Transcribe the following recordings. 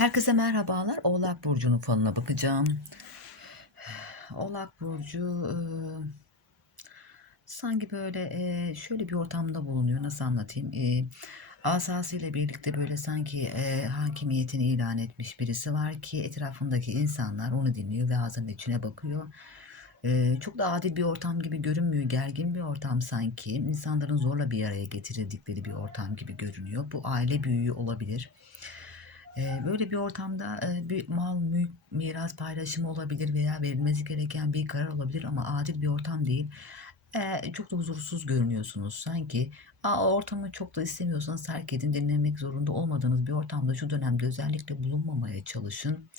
Herkese merhabalar. Oğlak Burcu'nun falına bakacağım. Oğlak Burcu e, sanki böyle e, şöyle bir ortamda bulunuyor. Nasıl anlatayım? E, asasıyla birlikte böyle sanki e, hakimiyetini ilan etmiş birisi var ki etrafındaki insanlar onu dinliyor ve ağzının içine bakıyor. E, çok da adil bir ortam gibi görünmüyor. Gergin bir ortam sanki. İnsanların zorla bir araya getirildikleri bir ortam gibi görünüyor. Bu aile büyüğü olabilir. Eee, böyle bir ortamda, bir mal, mülk, miras paylaşımı olabilir veya verilmesi gereken bir karar olabilir ama adil bir ortam değil. Eee, çok da huzursuz görünüyorsunuz. Sanki a, o ortamı çok da istemiyorsanız terk edin. Dinlemek zorunda olmadığınız bir ortamda şu dönemde özellikle bulunmamaya çalışın.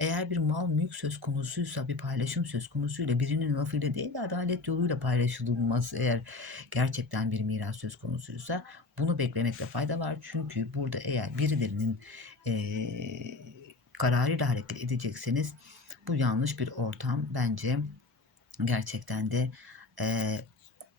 Eğer bir mal, mülk söz konusuysa, bir paylaşım söz konusuyla birinin lafıyla değil de adalet yoluyla paylaşılmaz eğer gerçekten bir miras söz konusuysa bunu beklemekte fayda var. Çünkü burada eğer birilerinin eee kararıyla hareket edecekseniz bu yanlış bir ortam. Bence gerçekten de eee,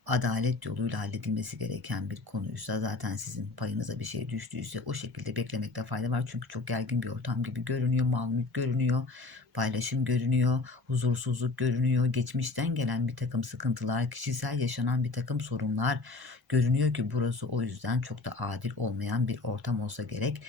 adalet yoluyla halledilmesi gereken bir konuysa zaten sizin payınıza bir şey düştüyse o şekilde beklemekte fayda var. Çünkü çok gergin bir ortam gibi görünüyor, mal mülk görünüyor, paylaşım görünüyor, huzursuzluk görünüyor, geçmişten gelen bir takım sıkıntılar, kişisel yaşanan bir takım sorunlar görünüyor ki burası o yüzden çok da adil olmayan bir ortam olsa gerek.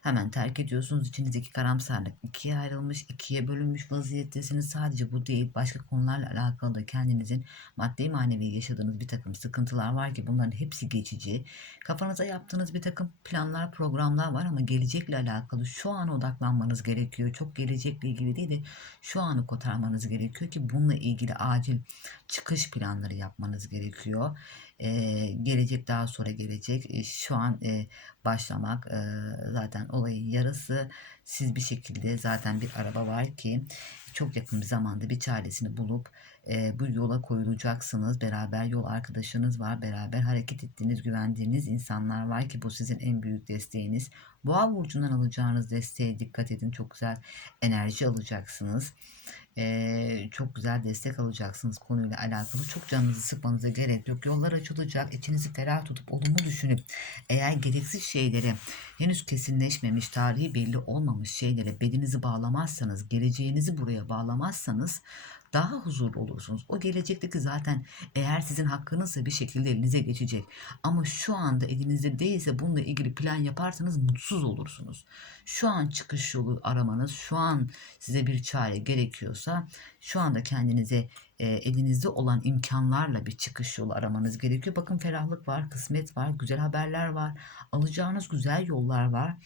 Hemen terk ediyorsunuz. İçinizdeki karamsarlık ikiye ayrılmış, ikiye bölünmüş vaziyettesiniz. Sadece bu değil, başka konularla alakalı da kendinizin maddi manevi yaşadığınız bir takım sıkıntılar var ki bunların hepsi geçici. Kafanıza yaptığınız bir takım planlar, programlar var ama gelecekle alakalı şu an odaklanmanız gerekiyor. Çok gelecekle ilgili değil de şu anı kotarmanız gerekiyor ki bununla ilgili acil çıkış planları yapmanız gerekiyor. Ee, gelecek daha sonra gelecek. Ee, şu an e, başlamak e, zaten olayın yarısı. Siz bir şekilde zaten bir araba var ki çok yakın bir zamanda bir çaresini bulup e, bu yola koyulacaksınız. Beraber yol arkadaşınız var. Beraber hareket ettiğiniz, güvendiğiniz insanlar var ki bu sizin en büyük desteğiniz. Boğa burcundan alacağınız desteğe dikkat edin. Çok güzel enerji alacaksınız. E, çok güzel destek alacaksınız konuyla alakalı. Çok canınızı sıkmanıza gerek yok. Yollar açılacak. İçinizi ferah tutup olumlu düşünüp eğer gereksiz şeylere henüz kesinleşmemiş, tarihi belli olmamış şeylere belinizi bağlamazsanız, geleceğinizi buraya bağlamazsanız daha huzurlu olursunuz. O gelecekteki zaten eğer sizin hakkınızsa bir şekilde elinize geçecek. Ama şu anda elinizde değilse bununla ilgili plan yaparsanız mutsuz olursunuz. Şu an çıkış yolu aramanız, şu an size bir çare gerekiyorsa şu anda kendinize e, elinizde olan imkanlarla bir çıkış yolu aramanız gerekiyor. Bakın ferahlık var, kısmet var, güzel haberler var, alacağınız güzel yollar var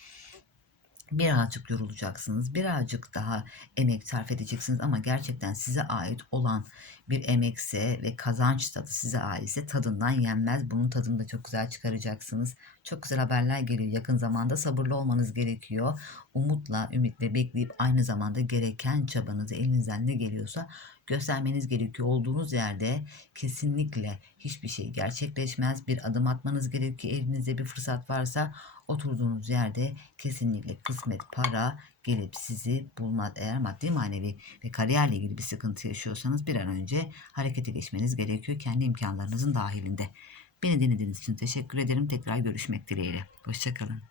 birazcık yorulacaksınız. Birazcık daha emek sarf edeceksiniz ama gerçekten size ait olan bir emekse ve kazanç tadı size aitse tadından yenmez. Bunun tadını da çok güzel çıkaracaksınız. Çok güzel haberler geliyor. Yakın zamanda sabırlı olmanız gerekiyor. Umutla, ümitle bekleyip aynı zamanda gereken çabanızı elinizden ne geliyorsa göstermeniz gerekiyor. Olduğunuz yerde kesinlikle hiçbir şey gerçekleşmez. Bir adım atmanız gerekiyor. Elinizde bir fırsat varsa oturduğunuz yerde kesinlikle kısmet, para gelip sizi bulmaz. Eğer maddi manevi ve kariyerle ilgili bir sıkıntı yaşıyorsanız bir an önce harekete geçmeniz gerekiyor kendi imkanlarınızın dahilinde. Beni dinlediğiniz için teşekkür ederim. Tekrar görüşmek dileğiyle. Hoşçakalın.